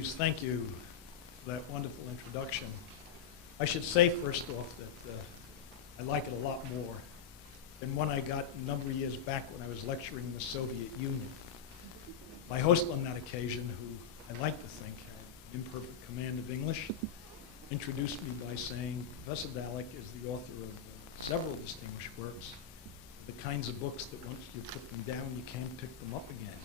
Hughes, thank you for that wonderful introduction. I should say first off that I like it a lot more than one I got a number of years back when I was lecturing in the Soviet Union. My host on that occasion, who I like to think had imperfect command of English, introduced me by saying, Professor Dalek is the author of several distinguished works, the kinds of books that once you put them down, you can't pick them up again.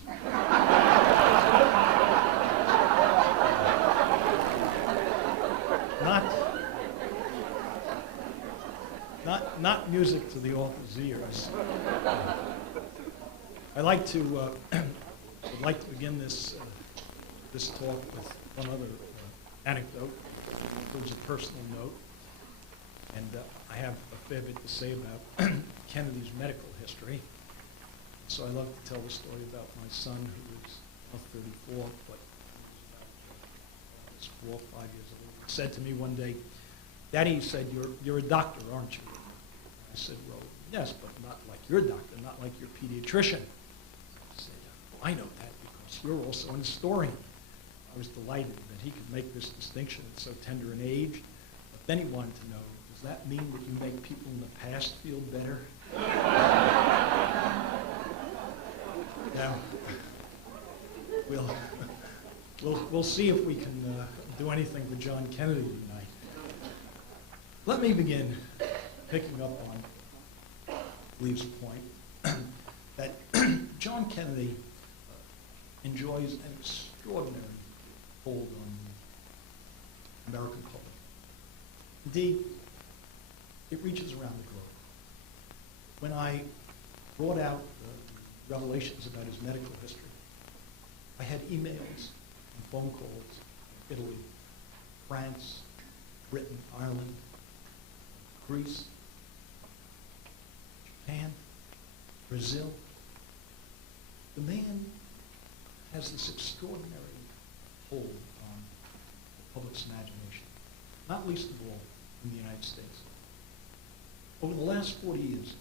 Not music to the author's ears. I'd like to begin this talk with one other anecdote. It includes a personal note, and I have a fair bit to say about Kennedy's medical history. So I love to tell the story about my son, who is now 34, but was 4 or 5 years old. He said to me one day, "Daddy," he said, you're a doctor, aren't you?" I said, "Well, yes, but not like your doctor, not like your pediatrician." He said, "I know that because you're also an historian." I was delighted that he could make this distinction at so tender an age. But then he wanted to know, does that mean that you make people in the past feel better? Now, we'll see if we can do anything for John Kennedy tonight. Let me begin picking up on Lee's point that John Kennedy enjoys an extraordinary hold on the American public. Indeed, it reaches around the globe. When I brought out the revelations about his medical history, I had emails and phone calls from Italy, France, Britain, Ireland, Greece, Japan, Brazil. The man has this extraordinary hold on the public's imagination, not least of all in the United States. Over the last 40 years,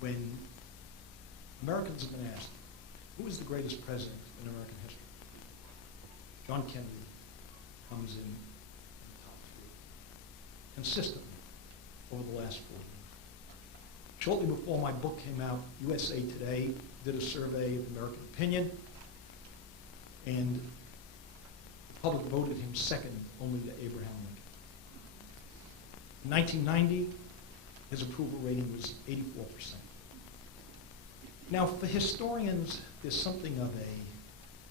when Americans have been asked, who is the greatest president in American history? John Kennedy comes in the top three consistently over the last 40 years. Shortly before my book came out, USA Today did a survey of American opinion, and the public voted him second only to Abraham Lincoln. In 1990, his approval rating was 84%. Now, for historians, there's something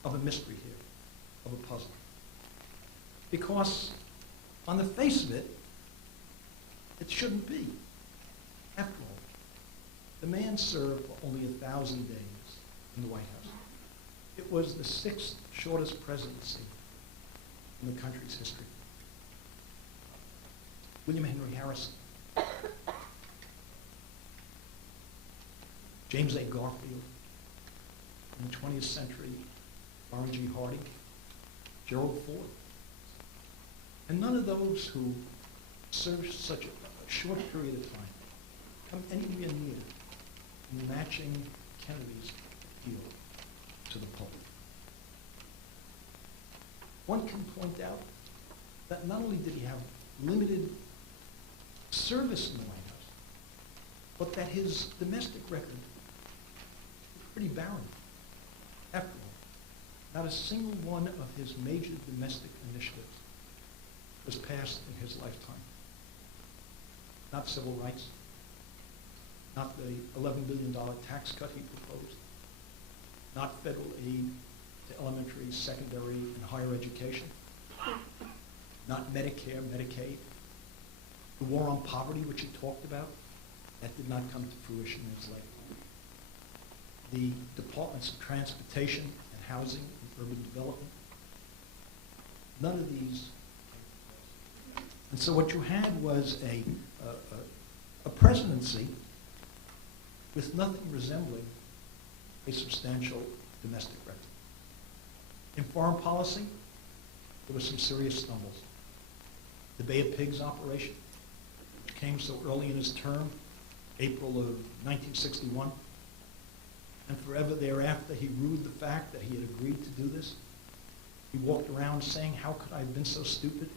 of a mystery here, of a puzzle. Because on the face of it, it shouldn't be. After all, the man served for only 1,000 days in the White House. It was the 6th shortest presidency in the country's history. William Henry Harrison, James A. Garfield, in the 20th century, Warren G. Harding, Gerald Ford. And none of those who served such a short period of time come anywhere near matching Kennedy's appeal to the public. One can point out that not only did he have limited service in the White House, but that his domestic record was pretty barren. After all, not a single one of his major domestic initiatives was passed in his lifetime. Not civil rights, not the $11 billion tax cut he proposed, not federal aid to elementary, secondary, and higher education, not Medicare, Medicaid, the war on poverty, which he talked about, that did not come to fruition in his lifetime. The departments of transportation and housing and urban development, none of these. And so what you had was a presidency with nothing resembling a substantial domestic record. In foreign policy, there were some serious stumbles. The Bay of Pigs operation, which came so early in his term, April of 1961, and forever thereafter he rued the fact that he had agreed to do this. He walked around saying, how could I have been so stupid?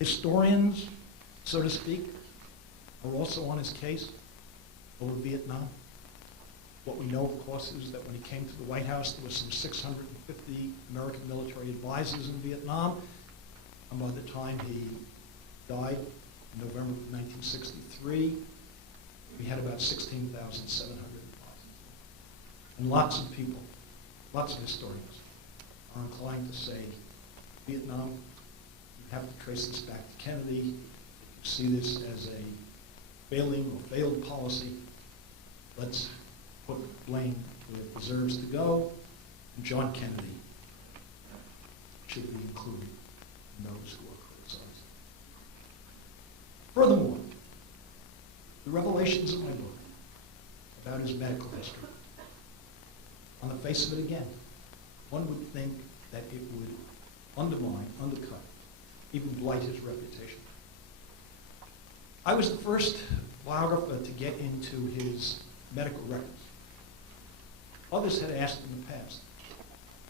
Historians, so to speak, are also on his case over Vietnam. What we know, of course, is that when he came to the White House, there was some 650 American military advisors in Vietnam. And by the time he died in November of 1963, we had about 16,700 advisors. And lots of people, lots of historians, are inclined to say, Vietnam, you have to trace this back to Kennedy. You see this as a failing or failed policy. Let's put blame where it deserves to go. And John Kennedy should be included in those who are criticized. Furthermore, the revelations of my book about his medical history, on the face of it again, one would think that it would undermine, undercut, even blight his reputation. I was the first biographer to get into his medical records. Others had asked in the past.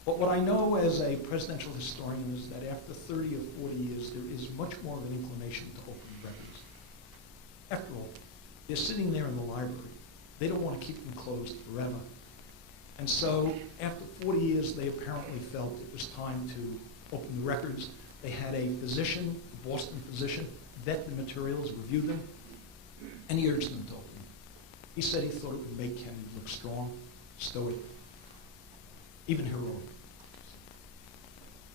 But what I know as a presidential historian is that after 30 or 40 years, there is much more of an inclination to open records. After all, they're sitting there in the library. They don't want to keep them closed forever. And so after 40 years, they apparently felt it was time to open the records. They had a physician, a Boston physician, vet the materials, review them, and he urged them to open them. He said he thought it would make Kennedy look strong, stoic, even heroic.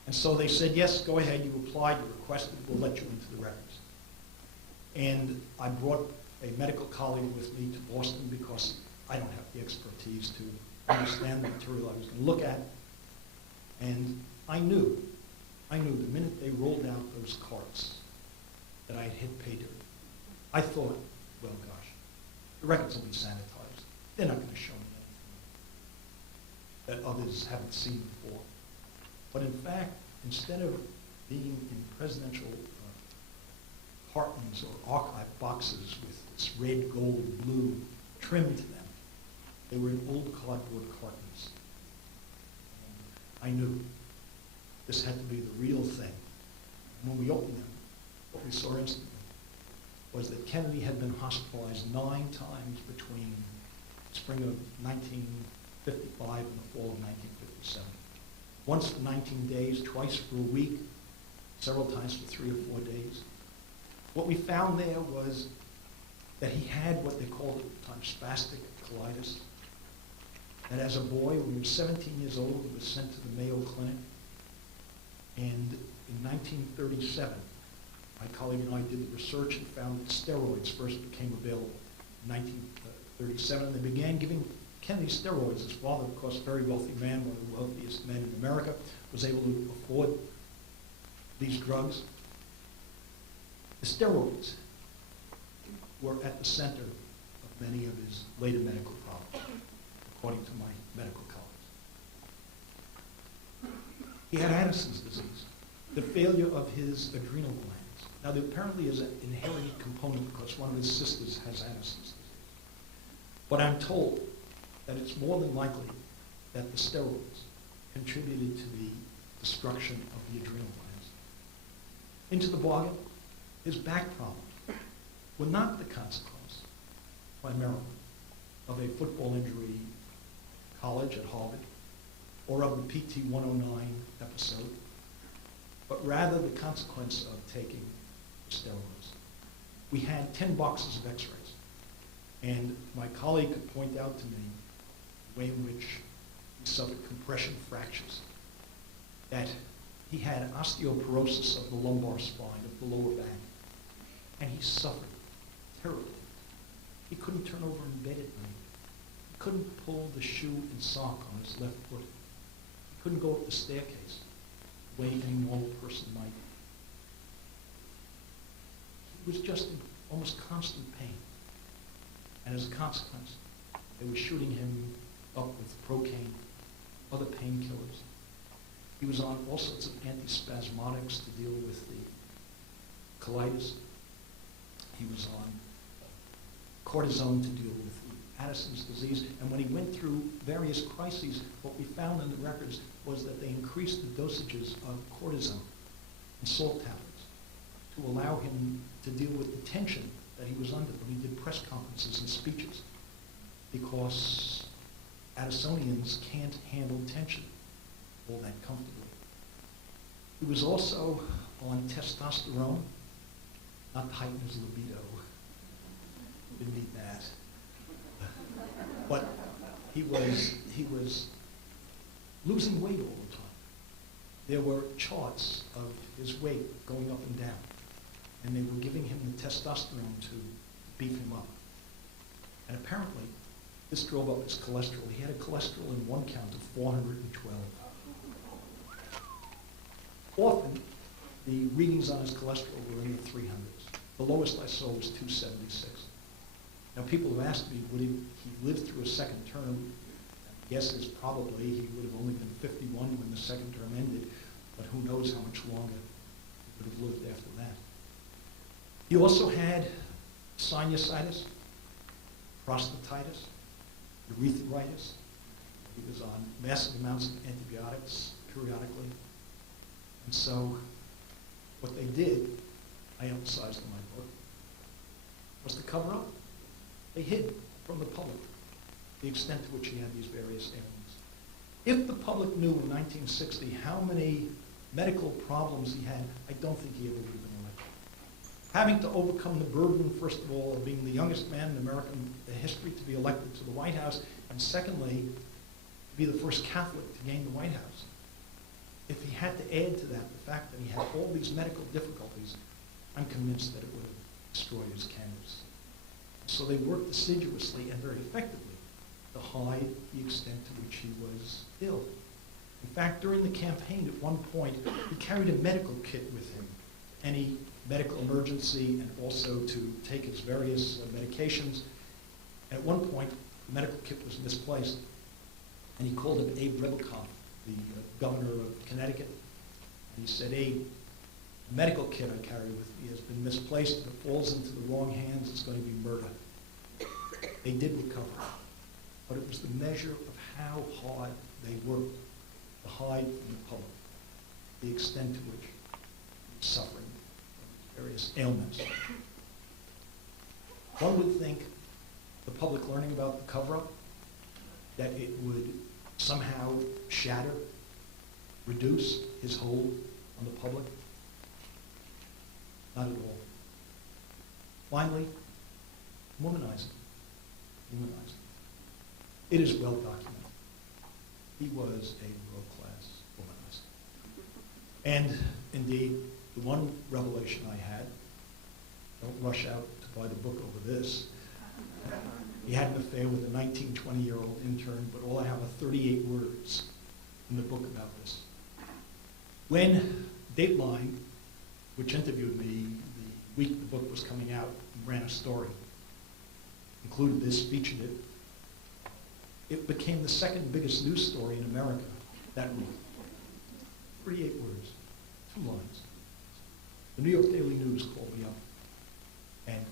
And so they said, yes, go ahead, you applied, you requested, we'll let you into the records. And I brought a medical colleague with me to Boston because I don't have the expertise to understand the material I was going to look at. And I knew the minute they rolled out those carts that I had hit pay dirt. I thought, well, gosh, the records will be sanitized. They're not going to show me anything that others haven't seen before. But in fact, instead of being in presidential cartons or archive boxes with this red, gold, blue trim to them, they were in old cardboard cartons. I knew this had to be the real thing. And when we opened them, what we saw instantly was that Kennedy had been hospitalized 9 times between the spring of 1955 and the fall of 1957. Once for 19 days, twice for a week, several times for 3 or 4 days. What we found there was that he had what they called at the time spastic colitis. That as a boy, when he was 17 years old, he was sent to the Mayo Clinic. And in 1937, my colleague and I did the research and found that steroids first became available in 1937. They began giving Kennedy steroids. His father, of course, a very wealthy man, one of the wealthiest men in America, was able to afford these drugs. The steroids were at the center of many of his later medical problems, according to my medical colleagues. He had Addison's disease, the failure of his adrenal glands. Now, there apparently is an inherited component because one of his sisters has Addison's disease. But I'm told that it's more than likely that the steroids contributed to the destruction of the adrenal glands. Into the bargain, his back problems were not the consequence, primarily, of a football injury at college at Harvard or of the PT 109 episode, but rather the consequence of taking the steroids. We had 10 boxes of x-rays, and my colleague could point out to me the way in which he suffered compression fractures, that he had osteoporosis of the lumbar spine, of the lower back, and he suffered terribly. He couldn't turn over in bed at night. He couldn't pull the shoe and sock on his left foot. He couldn't go up the staircase the way any normal person might. He was just in almost constant pain. And as a consequence, they were shooting him up with Procaine, other painkillers. He was on all sorts of antispasmodics to deal with the colitis. He was on cortisone to deal with the Addison's disease. And when he went through various crises, what we found in the records was that they increased the dosages of cortisone and salt tablets to allow him to deal with the tension that he was under when he did press conferences and speeches, because Addisonians can't handle tension all that comfortably. He was also on testosterone, not to heighten his libido. Didn't need that. But he was losing weight all the time. There were charts of his weight going up and down, and they were giving him the testosterone to beef him up. And apparently, this drove up his cholesterol. He had a cholesterol in one count of 412. Often, the readings on his cholesterol were in the 300s. The lowest I saw was 276. Now, people have asked me, would he lived through a second term? The guess is probably he would have only been 51 when the second term ended, but who knows how much longer he would have lived after that. He also had sinusitis, prostatitis, urethritis. He was on massive amounts of antibiotics periodically. And so what they did, I emphasized in my book, was to cover up. They hid from the public the extent to which he had these various ailments. If the public knew in 1960 how many medical problems he had, I don't think he ever would have been elected. Having to overcome the burden, first of all, of being the youngest man in American history to be elected to the White House, and secondly, to be the first Catholic to gain the White House. If he had to add to that the fact that he had all these medical difficulties, I'm convinced that it would have destroyed his candidacy. So they worked assiduously and very effectively to hide the extent to which he was ill. In fact, during the campaign, at one point, he carried a medical kit with him, any medical emergency, and also to take his various medications. At one point, the medical kit was misplaced, and he called him Abe Rebelkoff, the governor of Connecticut. And he said, Abe, the medical kit I carry with me has been misplaced. If it falls into the wrong hands, it's going to be murder. They did recover, but it was the measure of how hard they worked to hide from the public the extent to which he was suffering from various ailments. One would think the public learning about the cover-up, that it would somehow shatter, reduce his hold on the public. Not at all. Finally, womanizing. Womanizing. It is well documented. He was a world-class womanizer. And indeed, the one revelation I had, don't rush out to buy the book over this, he had an affair with a 19, 20-year-old intern, but all I have are 38 words in the book about this. When Dateline, which interviewed me the week the book was coming out, ran a story, included this, featured it, it became the second biggest news story in America that week. 38 words, 2 lines. The New York Daily News called me up and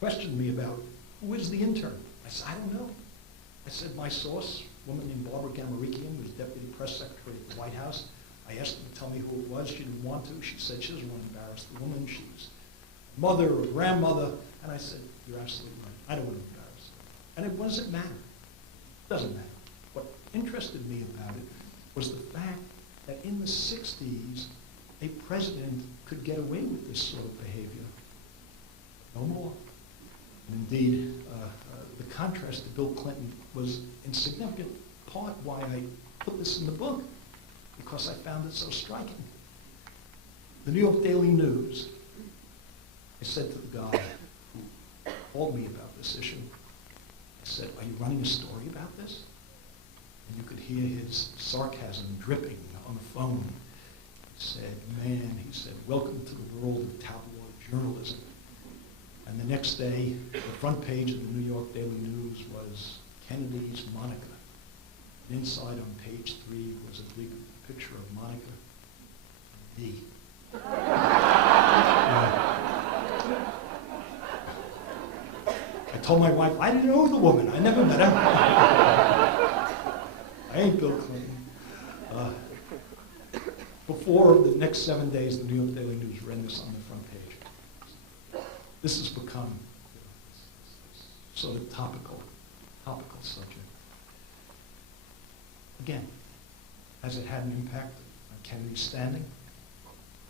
questioned me about, who is the intern? I said, I don't know. I said, my source, a woman named Barbara Gamarikian, was Deputy Press Secretary at the White House. I asked her to tell me who it was. She didn't want to. She said she doesn't want to embarrass the woman. She was a mother or grandmother. And I said, you're absolutely right. I don't want to embarrass her. And what does it matter? It doesn't matter. What interested me about it was the fact that in the 60s, a president could get away with this sort of behavior. No more. And indeed, the contrast to Bill Clinton was in significant part why I put this in the book, because I found it so striking. The New York Daily News, I said to the guy who called me about this issue, I said, are you running a story about this? And you could hear his sarcasm dripping on the phone. He said, man, he said, welcome to the world of tabloid journalism. And the next day, the front page of the New York Daily News was Kennedy's Monica. And inside on page 3 was a big picture of Monica and me. I told my wife, I didn't know the woman. I never met her. I ain't Bill Clinton. Before the next 7 days, the New York Daily News ran this on the front page. This has become sort of topical subject. Again, has it had an impact on Kennedy's standing?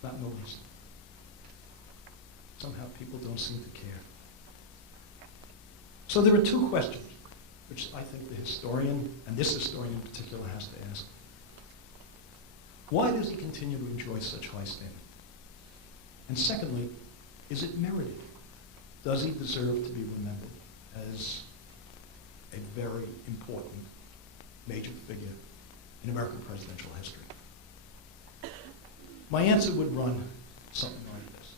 Not in the least. Somehow people don't seem to care. So there are two questions, which I think the historian, and this historian in particular, has to ask. Why does he continue to enjoy such high standing? And secondly, is it merited? Does he deserve to be remembered as a very important major figure in American presidential history? My answer would run something like this.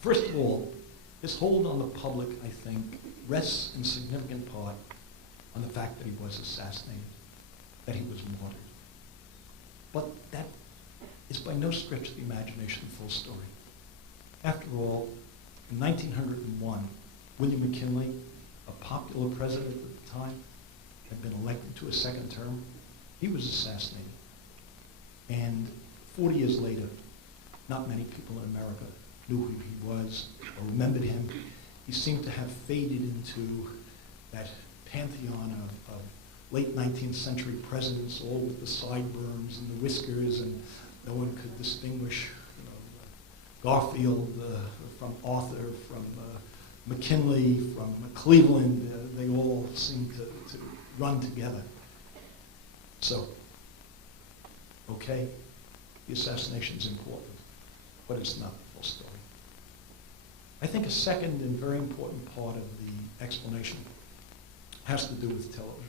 First of all, his hold on the public, I think, rests in significant part on the fact that he was assassinated, that he was martyred. But that is by no stretch of the imagination the full story. After all, in 1901, William McKinley, a popular president at the time, had been elected to a second term. He was assassinated. And 40 years later, not many people in America knew who he was or remembered him. He seemed to have faded into that pantheon of late 19th century presidents, all with the sideburns and the whiskers, and no one could distinguish Garfield from Arthur, from McKinley, from Cleveland. They all seemed to run together. So, okay, the assassination's important, but it's not the full story. I think a second and very important part of the explanation has to do with television.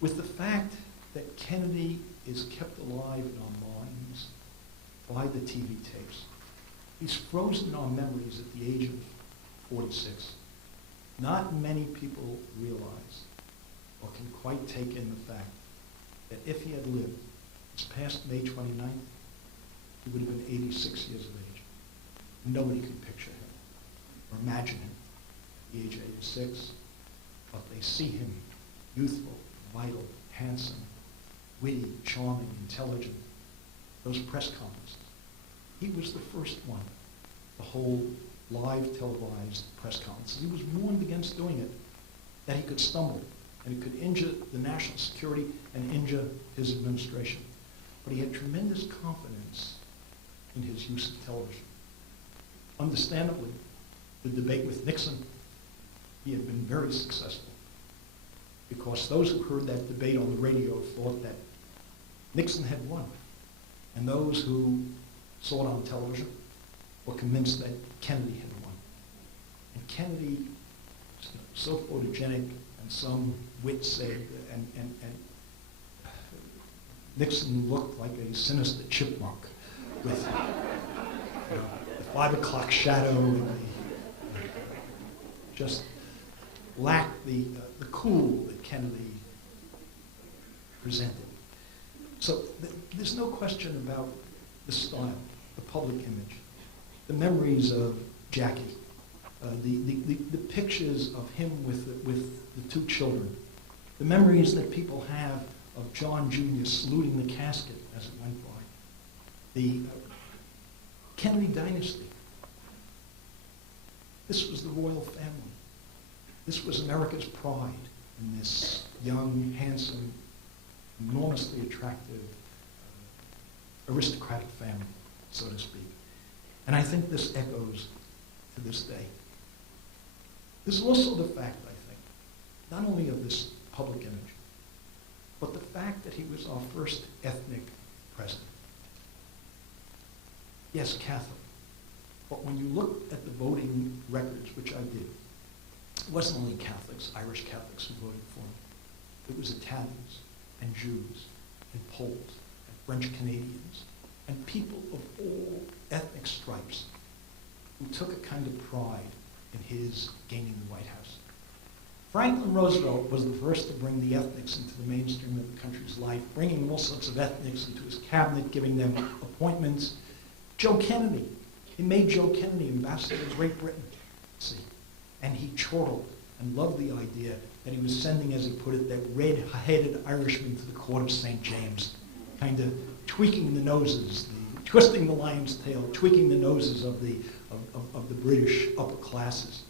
With the fact that Kennedy is kept alive in our minds by the TV tapes. He's frozen in our memories at the age of 46. Not many people realize or can quite take in the fact that if he had lived this past May 29th, he would have been 86 years of age. Nobody could picture him or imagine him at the age of 86, but they see him youthful, vital, handsome, witty, charming, intelligent. Those press conferences. He was the first one to hold live televised press conferences. He was warned against doing it, that he could stumble and it could injure the national security and injure his administration. But he had tremendous confidence in his use of television. Understandably, the debate with Nixon, he had been very successful because those who heard that debate on the radio thought that Nixon had won. And those who saw it on television were convinced that Kennedy had won. And Kennedy, so photogenic, and some wit said, and Nixon looked like a sinister chipmunk with the 5 o'clock shadow, and just lacked the cool that Kennedy presented. So there's no question about the style, the public image, the memories of Jackie, the pictures of him with the two children, the memories that people have of John Jr. saluting the casket as it went by, the Kennedy dynasty. This was the royal family. This was America's pride in this young, handsome, enormously attractive, aristocratic family, so to speak. And I think this echoes to this day. There's also the fact, I think, not only of this public image, but the fact that he was our first ethnic president. Yes, Catholic. But when you look at the voting records, which I did, it wasn't only Catholics, Irish Catholics who voted for him. It was Italians and Jews and Poles and French Canadians and people of all ethnic stripes who took a kind of pride in his gaining the White House. Franklin Roosevelt was the first to bring the ethnics into the mainstream of the country's life, bringing all sorts of ethnics into his cabinet, giving them appointments. Joe Kennedy, he made Joe Kennedy ambassador to Great Britain. See, And he chortled and loved the idea that he was sending, as he put it, that red-headed Irishman to the court of St. James, kind of tweaking the noses, twisting the lion's tail, tweaking the noses of the British upper classes.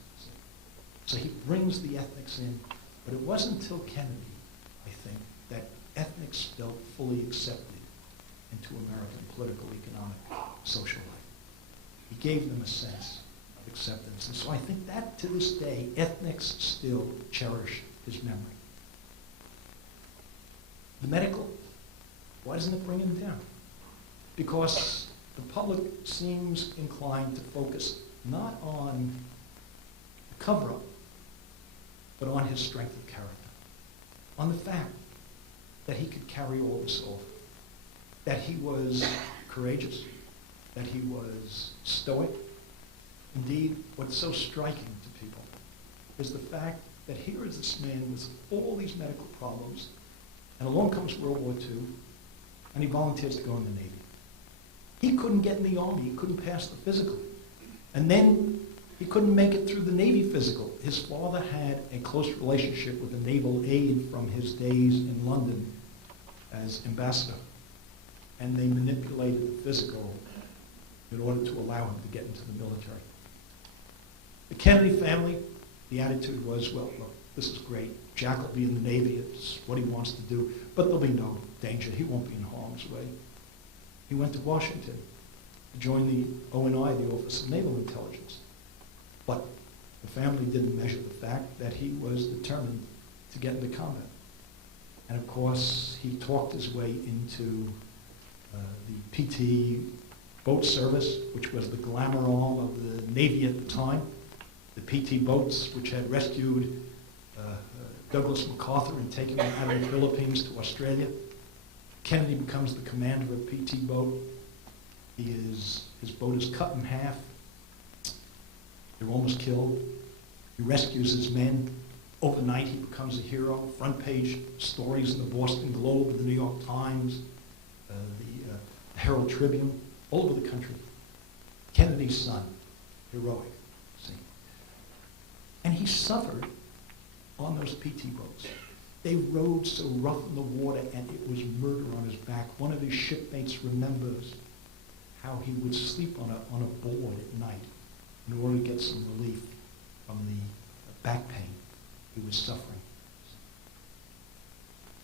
So he brings the ethnics in, but it wasn't until Kennedy, I think, that ethnics felt fully accepted into American political, economic, social life. He gave them a sense of acceptance. And so I think that, to this day, ethnics still cherish his memory. The medical, why doesn't it bring him down? Because the public seems inclined to focus not on the cover-up, but on his strength of character, on the fact that he could carry all this off, that he was courageous, that he was stoic. Indeed, what's so striking to people is the fact that here is this man with all these medical problems, and along comes World War II, and he volunteers to go in the Navy. He couldn't get in the Army. He couldn't pass the physical. And then he couldn't make it through the Navy physical. His father had a close relationship with a naval aide from his days in London as ambassador. And they manipulated the physical in order to allow him to get into the military. The Kennedy family, the attitude was, well, look, this is great. Jack will be in the Navy. It's what he wants to do. But there'll be no danger. He won't be in harm's way. He went to Washington to join the ONI, the Office of Naval Intelligence. But the family didn't measure the fact that he was determined to get into combat. And of course, he talked his way into the PT boat service, which was the glamour arm of the Navy at the time. The PT boats, which had rescued Douglas MacArthur and taken him out of the Philippines to Australia. Kennedy becomes the commander of PT boat. His boat is cut in half. They're almost killed. He rescues his men. Overnight, he becomes a hero. Front page stories in the Boston Globe, the New York Times, the Herald Tribune, all over the country. Kennedy's son, heroic. See? And he suffered on those PT boats. They rode so rough in the water, and it was murder on his back. One of his shipmates remembers how he would sleep on a board at night in order to get some relief from the back pain he was suffering.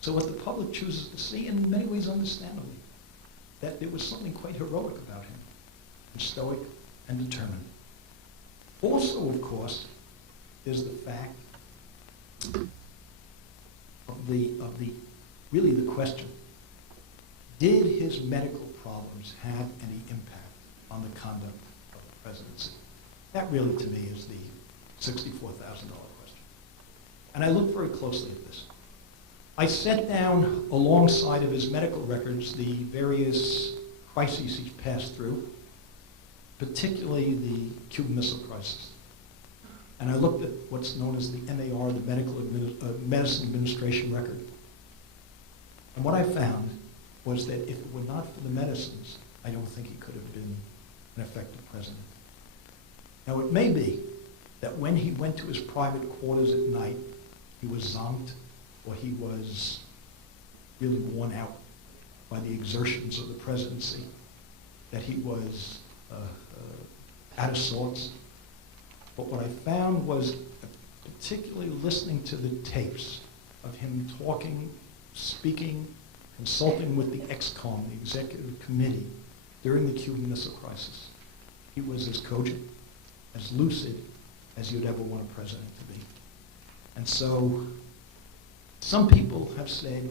So what the public chooses to see, and in many ways understandably, that there was something quite heroic about him, and stoic and determined. Also, of course, is the fact of really the question, did his medical problems have any impact on the conduct of the presidency? That really, to me, is the $64,000 question. And I looked very closely at this. I set down alongside of his medical records the various crises he's passed through, particularly the Cuban Missile Crisis. And I looked at what's known as the MAR, the Medicine Administration record. And what I found was that if it were not for the medicines, I don't think he could have been an effective president. Now, it may be that when he went to his private quarters at night, he was zonked, or he was really worn out by the exertions of the presidency, that he was out of sorts. But what I found was, particularly listening to the tapes of him talking, speaking, consulting with the ExComm, the Executive Committee, during the Cuban Missile Crisis, he was as cogent, as lucid as you'd ever want a president to be. And so some people have said,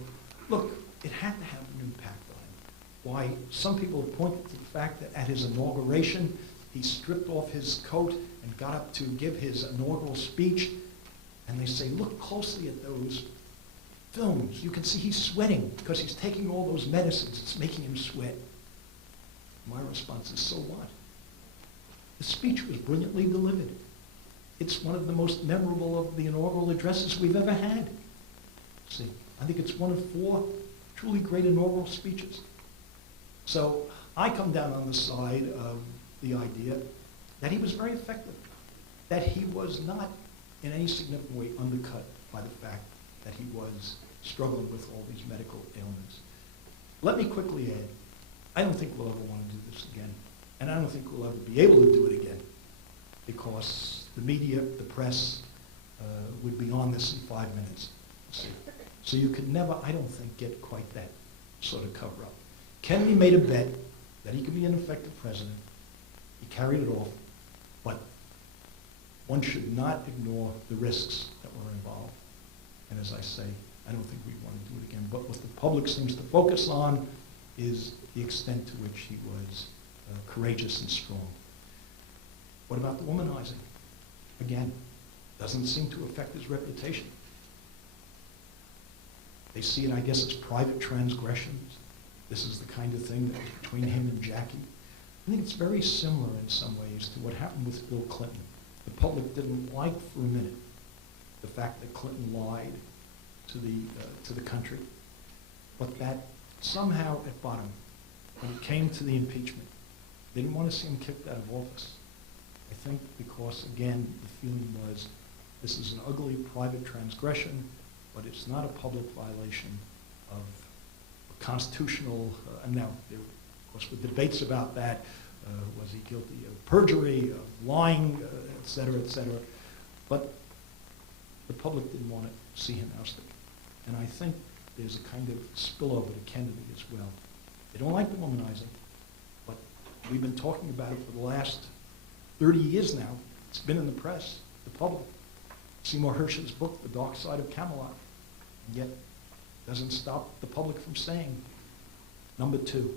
look, it had to have an impact on him. Why? Some people have pointed to the fact that at his inauguration, he stripped off his coat and got up to give his inaugural speech, and they say, look closely at those films. You can see he's sweating because he's taking all those medicines. It's making him sweat. My response is, so what? The speech was brilliantly delivered. It's one of the most memorable of the inaugural addresses we've ever had. See, I think it's one of 4 truly great inaugural speeches. So I come down on the side of the idea that he was very effective, that he was not in any significant way undercut by the fact that he was struggling with all these medical ailments. Let me quickly add, I don't think we'll ever want to do this again. And I don't think we'll ever be able to do it again, because the media, the press, would be on this in 5 minutes. So you could never, I don't think, get quite that sort of cover-up. Kennedy made a bet that he could be an effective president. He carried it off, but one should not ignore the risks that were involved. And as I say, I don't think we'd want to do it again. But what the public seems to focus on is the extent to which he was courageous and strong. What about the womanizing? Again, doesn't seem to affect his reputation. They see it, I guess, as private transgressions. This is the kind of thing that was between him and Jackie. I think it's very similar in some ways to what happened with Bill Clinton. The public didn't like for a minute the fact that Clinton lied to the country, but that somehow at bottom, when it came to the impeachment, they didn't want to see him kicked out of office. I think because, again, the feeling was this is an ugly private transgression, but it's not a public violation of a constitutional, and now there, of course, were debates about that. Was he guilty of perjury, of lying, et cetera, et cetera. But the public didn't want to see him ousted. And I think there's a kind of spillover to Kennedy as well. They don't like the womanizing, but we've been talking about it for the last 30 years now. It's been in the press, the public. Seymour Hersh's book, The Dark Side of Camelot, and yet doesn't stop the public from saying, number 2.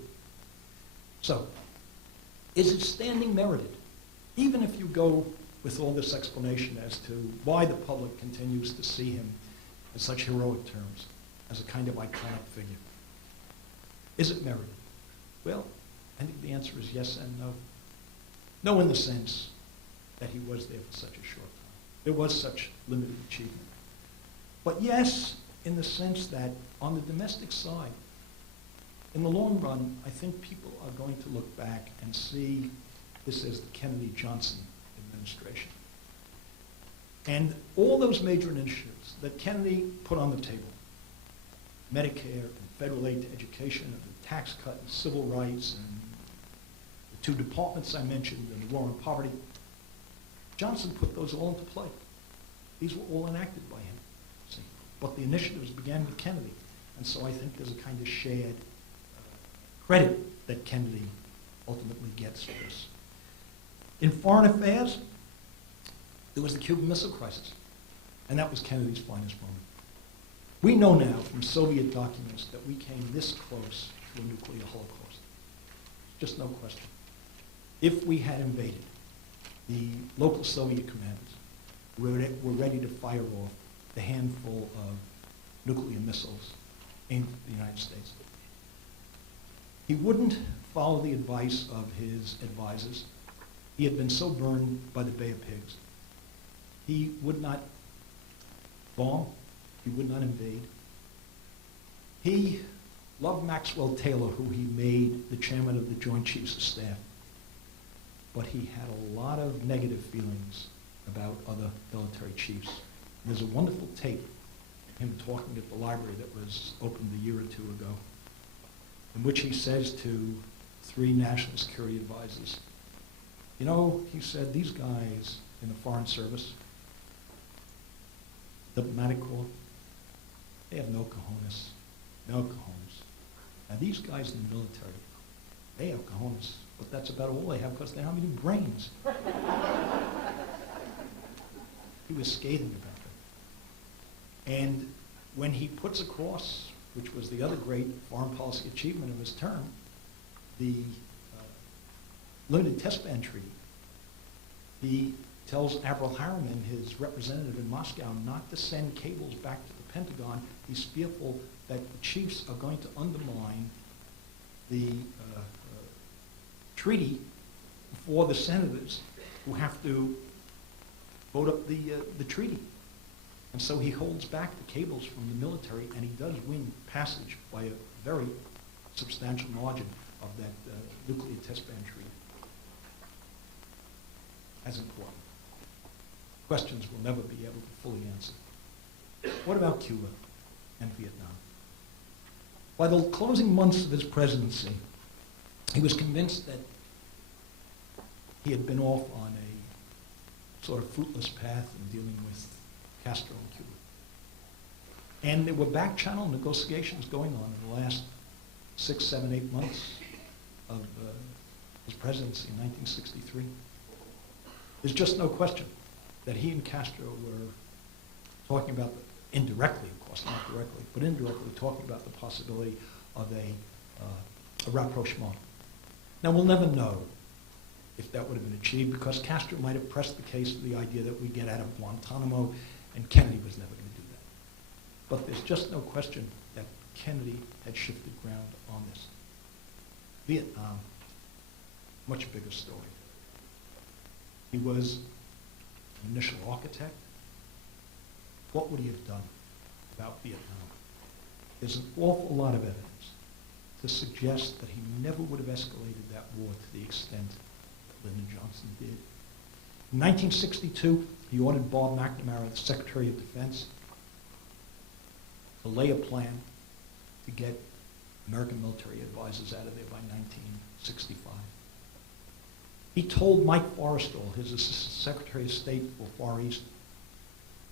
So, is it standing merited? Even if you go with all this explanation as to why the public continues to see him in such heroic terms, as a kind of iconic figure. Is it merited? Well, I think the answer is yes and no. No in the sense that he was there for such a short time. There was such limited achievement. But yes, in the sense that on the domestic side, in the long run, I think people are going to look back and see this as the Kennedy-Johnson administration. And all those major initiatives that Kennedy put on the table, Medicare and federal aid to education, and the tax cut and civil rights, and the 2 departments I mentioned, and the war on poverty, Johnson put those all into play. These were all enacted by him. See? But the initiatives began with Kennedy. And so I think there's a kind of shared credit that Kennedy ultimately gets for this. In foreign affairs, there was the Cuban Missile Crisis, and that was Kennedy's finest moment. We know now from Soviet documents that we came this close to a nuclear holocaust. Just no question. If we had invaded, the local Soviet commanders were ready to fire off the handful of nuclear missiles aimed at the United States. He wouldn't follow the advice of his advisors. He had been so burned by the Bay of Pigs. He would not bomb. He would not invade. He loved Maxwell Taylor, who he made the chairman of the Joint Chiefs of Staff. But he had a lot of negative feelings about other military chiefs. There's a wonderful tape of him talking at the library that was opened a year or 2 ago, in which he says to 3 national security advisors, you know, he said, these guys in the Foreign Service, diplomatic corps, they have no cojones, no cojones. Now these guys in the military, they have cojones, but that's about all they have because they don't have any brains. He was scathing about that. And when he puts across, which was the other great foreign policy achievement of his term, the Limited Test Ban Treaty, he tells Avril Harriman, his representative in Moscow, not to send cables back to the Pentagon. He's fearful that the chiefs are going to undermine the treaty for the senators who have to vote up the treaty. And so he holds back the cables from the military, and he does win passage by a very substantial margin of that nuclear test ban treaty. As important. questions we'll never be able to fully answer. What about Cuba and Vietnam? By the closing months of his presidency, he was convinced that he had been off on a sort of fruitless path in dealing with Castro and Cuba. And there were back-channel negotiations going on in the last 6, 7, 8 months of his presidency in 1963. There's just no question that he and Castro were talking about, indirectly, of course, not directly, but indirectly talking about the possibility of a rapprochement. Now, we'll never know if that would have been achieved, because Castro might have pressed the case for the idea that we get out of Guantanamo, and Kennedy was never going to do that. But there's just no question that Kennedy had shifted ground on this. Vietnam, much bigger story. He was an initial architect. What would he have done about Vietnam? There's an awful lot of evidence to suggest that he never would have escalated that war to the extent that Lyndon Johnson did. In 1962, he ordered Bob McNamara, the Secretary of Defense, to lay a plan to get American military advisors out of there by 1965. He told Mike Forrestal, his Assistant Secretary of State for Far East,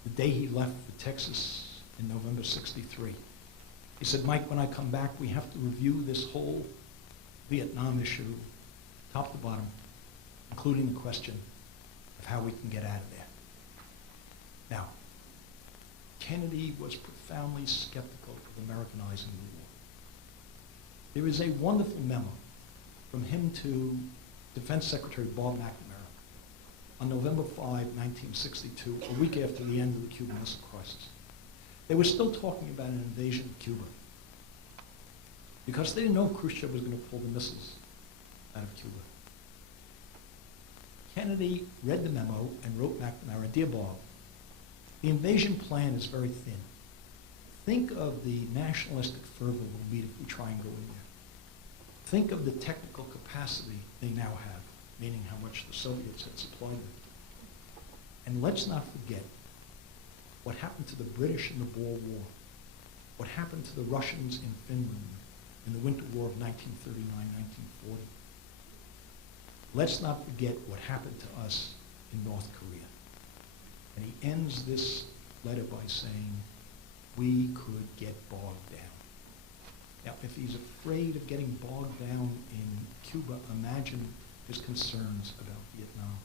the day he left for Texas in November '63. He said, Mike, when I come back, we have to review this whole Vietnam issue, top to bottom, including the question of how we can get out of there. Now, Kennedy was profoundly skeptical of Americanizing the war. There is a wonderful memo from him to Defense Secretary Bob McNamara on November 5, 1962, a week after the end of the Cuban Missile Crisis. They were still talking about an invasion of Cuba because they didn't know Khrushchev was going to pull the missiles out of Cuba. Kennedy read the memo and wrote McNamara, Dear Bob, the invasion plan is very thin. Think of the nationalistic fervor we'll meet if we try and go in there. Think of the technical capacity they now have, meaning how much the Soviets had supplied them. And let's not forget what happened to the British in the Boer War, what happened to the Russians in Finland in the Winter War of 1939-1940. Let's not forget what happened to us in North Korea. And he ends this letter by saying, we could get bogged down. Now, if he's afraid of getting bogged down in Cuba, imagine his concerns about Vietnam.